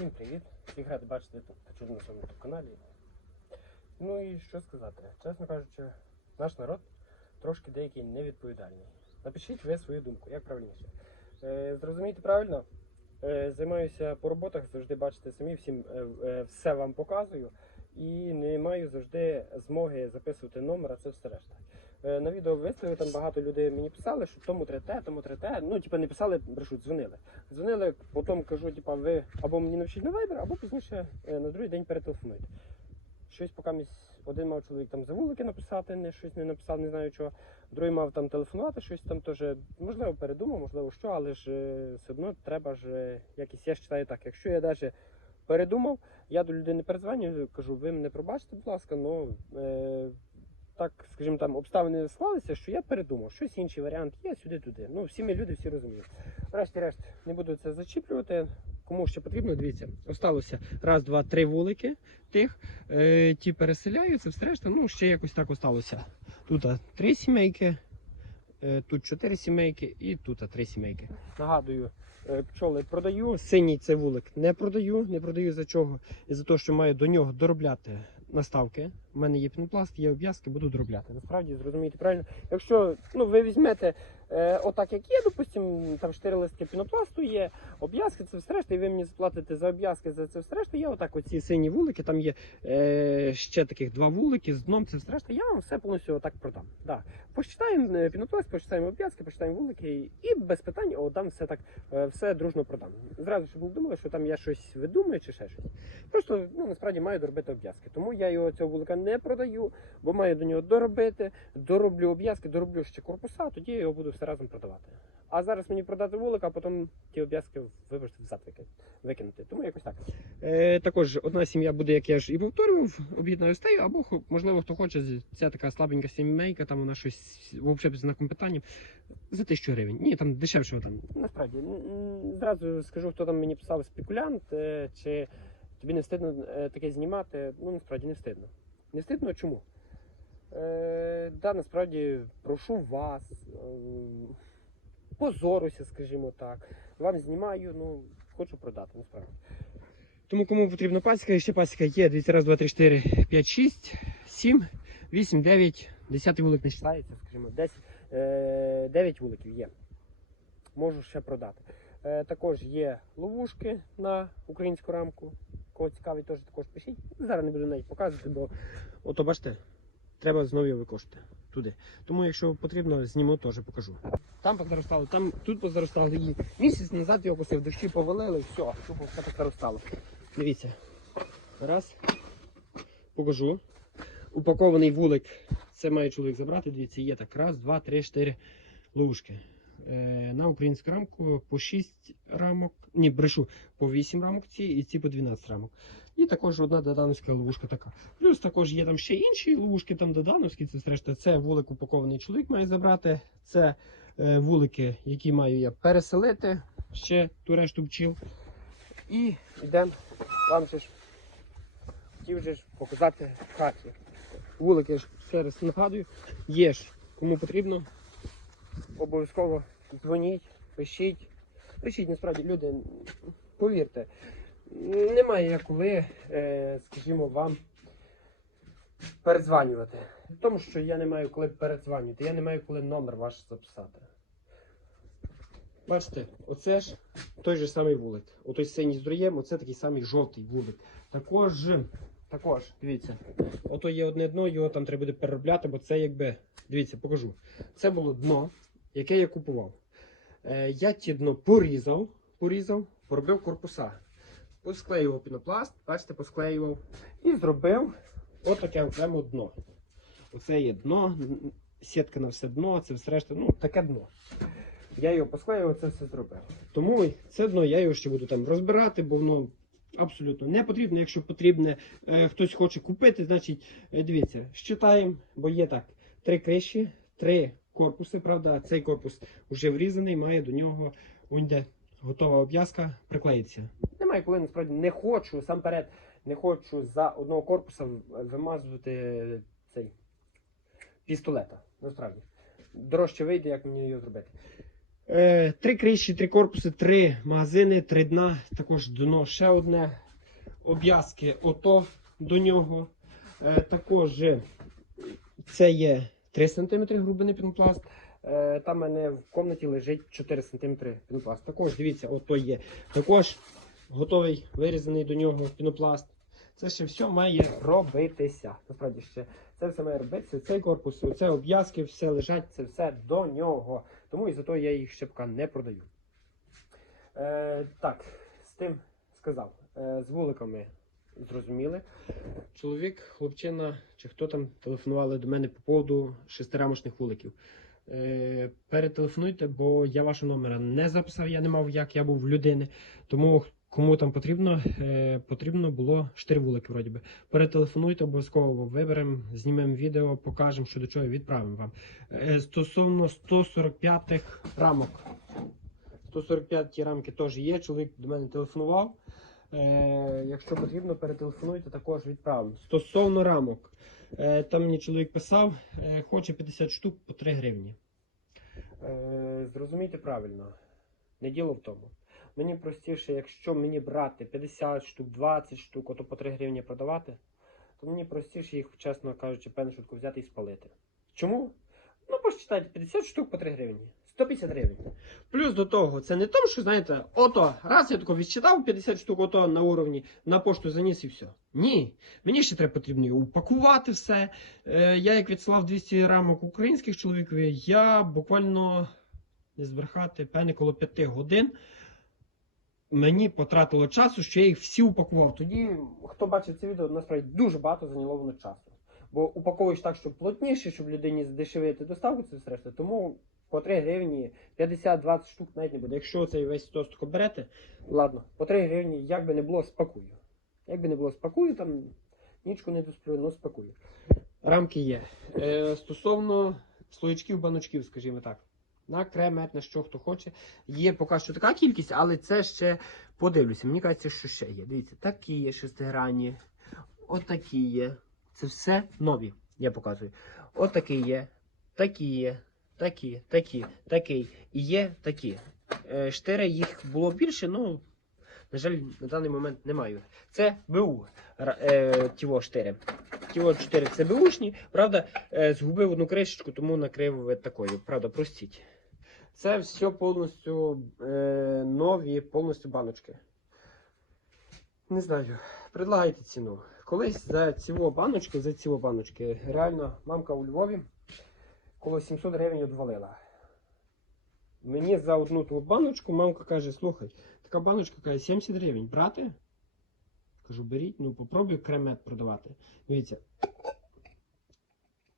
Всім привіт! Всіх радий бачити тут почути на своєму каналі. Ну і що сказати, чесно кажучи, наш народ трошки деякий невідповідальний. Напишіть ви свою думку, як правильніше. Е, зрозумійте правильно, е, займаюся по роботах, завжди бачите самі, всім е, е, все вам показую. І не маю завжди змоги записувати номер, а це все решта. Е, На відео виставив, там багато людей мені писали, що тому трете, тому трете. Ну, типу, не писали, брешуть, дзвонили. Дзвонили, потім кажу, типа, ви або мені навчіть на вайбер, або пізніше е, на другий день перетелефонуйте. Щось поки місь один мав чоловік там за вулики написати, не щось не написав, не знаю чого. Другий мав там телефонувати, щось там теж, можливо, передумав, можливо, що, але ж е, все одно треба ж якось, я ж читаю так, якщо я навіть передумав, я до людини передзвоню, кажу, ви мене пробачте, будь ласка, ну е, так, скажімо там, обставини склалися, що я передумав, щось інший варіант є сюди-туди. Ну, всі ми люди, всі розуміють. Врешті-решт, не буду це зачіплювати. Кому ще потрібно, дивіться, осталося раз, два, три вулики тих. Е, ті переселяються, все решта, ну ще якось так осталося. Тут три сімейки, е, тут чотири сімейки і тут три сімейки. Нагадую, е, пчоли продаю, синій це вулик не продаю. Не продаю за чого? І за те, що маю до нього доробляти наставки. У мене є пінопласт, є обв'язки, буду доробляти. Насправді зрозумієте правильно. Якщо ну, ви візьмете е, отак, як є, допустим, там 4 листки пінопласту є, обв'язки, це все решта, і ви мені заплатите за обв'язки, за це все решта. Є отак оці сині вулики, там є е, ще таких два вулики з дном, це все решта. Я вам все повністю отак продам. Да. Посчитаємо е, пінопласт, посчитаємо обв'язки, посчитаємо вулики і без питань отдам все так, е, все дружно продам. Зразу, щоб не думали, що там я щось видумаю чи ще щось. Просто ну, насправді маю доробити обв'язки. Тому я його цього вулика не продаю, бо маю до нього доробити, дороблю обв'язки, дороблю ще корпуса, тоді я його буду все разом продавати. А зараз мені продати вулик, а потім ті обв'язки вибачте взад викинути. Тому якось так. Е, також одна сім'я буде, як я ж і повторював, об'єднаю з тею, або можливо хто хоче, ця така слабенька сімейка, там вона щось взагалі без знаком питання. За тисячу гривень. Ні, там дешевше там. Насправді, зразу скажу, хто там мені писав спекулянт, е, чи тобі не встидно е, таке знімати. Ну, насправді не встидно. Не встидно чому? Е, да, насправді прошу вас, е, позоруся, скажімо так. Вам знімаю, ну, хочу продати, насправді. Тому кому потрібна пасіка, ще пасіка є. Дивіться, раз, два, три, чотири, п'ять, шість, сім, вісім, дев'ять, десятий вулик не вважається, скажімо, десять, е, дев'ять вуликів є. Можу ще продати. Е, також є ловушки на українську рамку. Кого цікавить, теж також пишіть. Зараз не буду навіть показувати, бо ото бачите, треба знову його викошити туди. Тому, якщо потрібно, зніму теж покажу. Там позаростало, там тут позаростало. І місяць назад його пустив, дощі повалили, все, тупо все позаростало. Дивіться. Раз. Покажу. Упакований вулик. Це має чоловік забрати. Дивіться, є так. Раз, два, три, чотири ловушки. Е, на українську рамку по 6 рамок. Ні, брешу, по 8 рамок ці і ці по 12 рамок. І також одна додановська ловушка така. Плюс також є там ще інші ловушки, там додановські, це решта. Це вулик упакований чоловік має забрати. Це е, вулики, які маю я переселити ще ту решту пчіл. І йдемо вам же ж хотів же ж показати в хаті. Вулики ж ще раз нагадую, є ж кому потрібно. Обов'язково дзвоніть, пишіть. Пишіть, насправді, люди, повірте, немає як коли, е, скажімо, вам передзванювати. Тому що я не маю коли передзванювати, я не маю коли номер ваш записати. Бачите, оце ж той же самий вулик. Отой синій з дроєм, оце такий самий жовтий вулик. Також, також, дивіться, ото є одне дно, його там треба буде переробляти, бо це якби. Дивіться, покажу. Це було дно, яке я купував. Е, я ті дно порізав, порізав, поробив корпуса. Посклеював пінопласт, бачите, посклеював. І зробив отаке окремо дно. Оце є дно, сітка на все дно, це все решта, ну, таке дно. Я його посклеював, це все зробив. Тому це дно я його ще буду там розбирати, бо воно абсолютно не потрібно. Якщо потрібне, е, хтось хоче купити, значить, е, дивіться, щитаємо, бо є так, три криші, три корпуси, правда, цей корпус вже врізаний, має до нього ось де готова обв'язка, приклеїться. Немає коли насправді не хочу сам перед, не хочу за одного корпуса вимазувати цей пістолета. Насправді. Дорожче вийде, як мені його зробити. Е, три криші, три корпуси, три магазини, три дна, також дно ще одне. Обв'язки ото до нього. Е, також це є 3 см грубини пінопласт. Е, там в мене в кімнаті лежить 4 см пінопласт. Також дивіться, ото є. Також готовий вирізаний до нього пінопласт. Це ще все має робитися. Насправді ще це все має робитися. Цей корпус, це обв'язки, все лежать, це все до нього. Тому і зато я їх ще поки не продаю. Е, так, з тим сказав. Е, з вуликами зрозуміли. Чоловік, хлопчина чи хто там телефонували до мене по поводу шестирамочних вуликів. Е, перетелефонуйте, бо я вашого номера не записав, я не мав як, я був в людини. Тому кому там потрібно, е, потрібно було 4 вулики, вроді би. Перетелефонуйте, обов'язково виберемо, знімемо відео, покажемо, що до чого відправимо вам. Е, стосовно 145 рамок. 145 ті рамки теж є. Чоловік до мене телефонував. Е, якщо потрібно, перетелефонуйте, також відправимо. Стосовно рамок, там мені чоловік писав, хоче 50 штук по 3 гривні. Зрозумійте правильно, не діло в тому. Мені простіше, якщо мені брати 50 штук, 20 штук, ото по 3 гривні продавати, то мені простіше їх, чесно кажучи, певну штуку взяти і спалити. Чому? Ну, посчитайте, 50 штук по 3 гривні. 150 гривень. Плюс до того, це не тому, що, знаєте, ото, раз я тако відчитав 50 штук, ото на уровні, на пошту заніс і все. Ні. Мені ще треба потрібно упакувати все. Е, я як відсилав 200 рамок українських чоловікові, я буквально не збрехати, певне коло 5 годин. Мені потратило часу, що я їх всі упакував. Тоді, хто бачив це відео, насправді дуже багато зайняло воно часу. Бо упаковуєш так, щоб плотніше, щоб людині здешевити доставку, це все. Тому по 3 гривні 50-20 штук навіть не буде. Якщо цей весь тостко берете, ладно, по 3 гривні, як би не було, спакую. Як би не було, спакую, там нічку не досплю, але спакую. Рамки є. Е, стосовно слоєчків, баночків, скажімо так. На кремет, на що хто хоче. Є поки що така кількість, але це ще подивлюся. Мені кажеться, що ще є. Дивіться, такі є шестигранні, отакі є. Це все нові, я показую. Отакі є, такі є, такі, такі, такий. І є такі. Е, Штири їх було більше, ну, на жаль, на даний момент не маю. Це БУ. Е, тіво штири. Тіво 4 це БУшні. Правда, е, згубив одну кришечку, тому накрив такою. Правда, простіть. Це все повністю е, нові, повністю баночки. Не знаю. Предлагайте ціну. Колись за ціло баночки, за ціло баночки, реально мамка у Львові коло 700 гривень відвалила. Мені за одну ту баночку мамка каже: слухай, така баночка каже 70 гривень. Брати? Кажу, беріть, ну попробуй кремет продавати. Дивіться.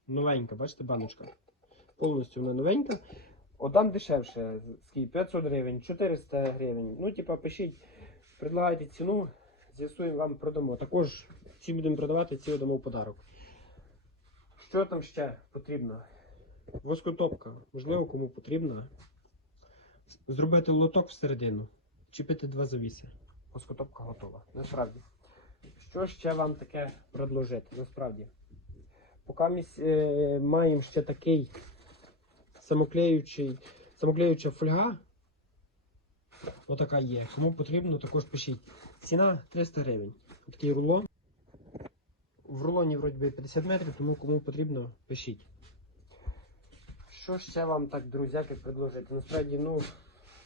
Новенька, бачите, баночка. Повністю вона новенька. Отдам дешевше. Скільки? 500 гривень, 400 гривень. Ну, типа, пишіть, предлагайте ціну, з'ясуємо вам продамо. Також ці будемо продавати, ці дамо в подарок. Що там ще потрібно? Воскотопка. Можливо, кому потрібно. Зробити лоток всередину. Чіпити два завіси. Воскотопка готова. Насправді. Що ще вам таке предложити? Насправді. Поки е, маємо ще такий самоклеючий, самоклеюча фольга. Отака є. Кому потрібно, також пишіть. Ціна 300 гривень. Такий рулон. В рулоні вроді би 50 метрів, тому кому потрібно, пишіть. Що ще вам так, друзяки, предложити? Насправді, ну,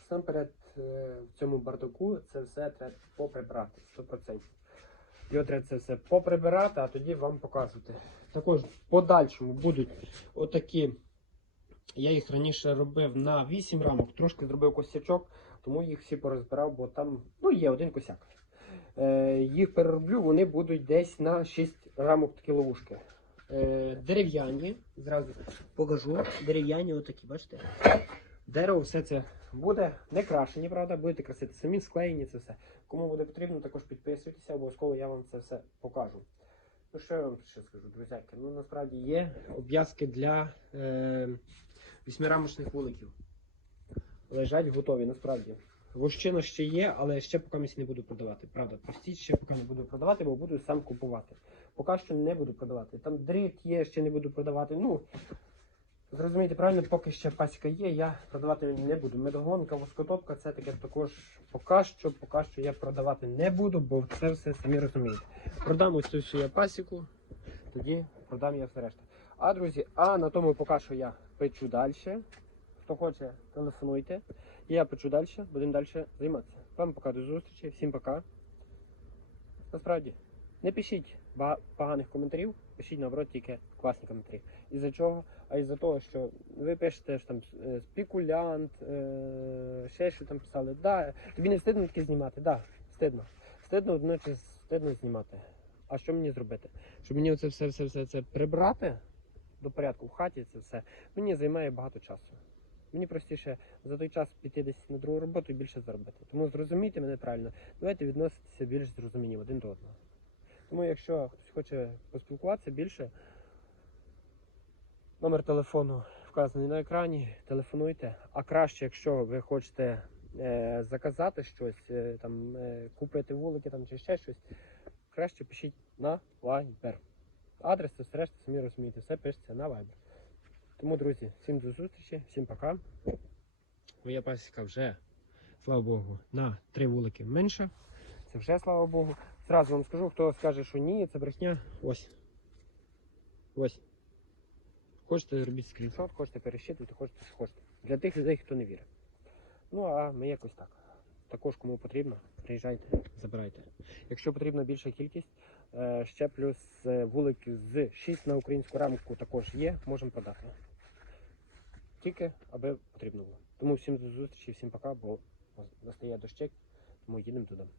насамперед, е, в цьому бардаку це все треба поприбрати 100%. Його треба це все поприбирати, а тоді вам покажете. Також в подальшому будуть отакі. Я їх раніше робив на 8 рамок, трошки зробив косячок, тому їх всі порозбирав, бо там ну, є один косяк. Е, їх перероблю, вони будуть десь на 6 рамок такі ловушки. Е, дерев'яні, зразу покажу. Дерев'яні, отакі, бачите? Дерево все це буде не крашені, правда, будете красити самі, склеєні це все. Кому буде потрібно, також підписуйтеся, обов'язково я вам це все покажу. Ну, що я вам ще скажу, друзяки? Ну, насправді є обв'язки для е, вісьмирамочних вуликів. Лежать готові, насправді. Вощина ще є, але ще поки місць не буду продавати. Правда, простіть, ще поки не буду продавати, бо буду сам купувати. Поки що не буду продавати. Там дріт є, ще не буду продавати. Ну, Зрозумійте правильно, поки ще пасіка є, я продавати не буду. Медогонка, воскотопка це таке також поки що, поки що я продавати не буду, бо це все самі розумієте. Продам ось цю я пасіку, тоді продам я все решта. А друзі, а на тому поки що я печу далі. Хто хоче, телефонуйте. Я печу далі, будемо далі займатися. Вам поки до зустрічі, всім пока. Насправді, не пишіть поганих коментарів, пишіть наоборот тільки класні коментарі. Із-за чого? А із-за того, що ви пишете що там е, спекулянт, е, ще що там писали. Да, тобі не встидно таке знімати? Да, стидно. Стидно одночасно стидно знімати. А що мені зробити? Щоб мені це все, все, все це прибрати до порядку в хаті, це все мені займає багато часу. Мені простіше за той час піти десь на другу роботу і більше заробити. Тому зрозумійте мене правильно. Давайте відноситися більш з розумінням один до одного. Тому якщо хтось хоче поспілкуватися більше, номер телефону вказаний на екрані, телефонуйте. А краще, якщо ви хочете е, заказати щось, е, там, е, купити вулики там, чи ще щось, краще пишіть на Viber. Адрес це все решта, самі розумієте, все пишеться на Viber. Тому, друзі, всім до зустрічі, всім пока. Моя пасіка вже, слава Богу, на три вулики менша. Це вже слава Богу. Зразу вам скажу, хто скаже, що ні, це брехня. Ось. Ось. Хочете зробити скріншот, хочете пересчитувати, хочете, що хочете. Для тих людей, хто не вірить. Ну, а ми якось так. Також кому потрібно, приїжджайте, забирайте. Якщо потрібна більша кількість, ще плюс е, вулики з 6 на українську рамку також є, можемо продати. Тільки аби потрібно було. Тому всім до зустрічі, всім пока, бо настає дощик, тому їдемо додому.